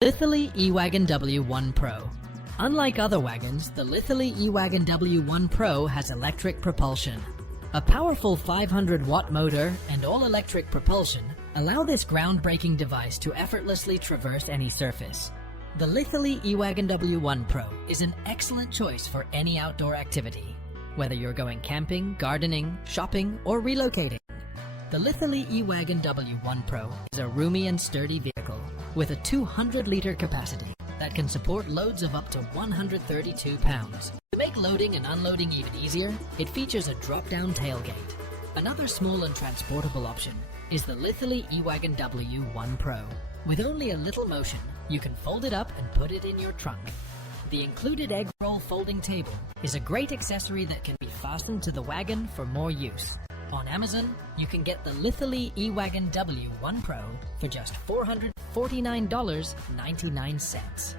Lithili E-Wagon W-One Pro. Unlike other wagons, the Lithili E-Wagon W-One Pro has electric propulsion. A powerful 500-watt motor and all-electric propulsion allow this groundbreaking device to effortlessly traverse any surface. The Lithili E-Wagon W-One Pro is an excellent choice for any outdoor activity, whether you're going camping, gardening, shopping, or relocating. The Lithili E-Wagon W-One Pro is a roomy and sturdy vehicle with a 200-liter capacity that can support loads of up to 132 pounds. To make loading and unloading even easier, it features a drop-down tailgate. Another small and transportable option is the Lithili E-Wagon W-One Pro. With only a little motion, you can fold it up and put it in your trunk. The included egg roll folding table is a great accessory that can be fastened to the wagon for more use. On Amazon, you can get the Lithili E-Wagon W-One Pro for just $449.99.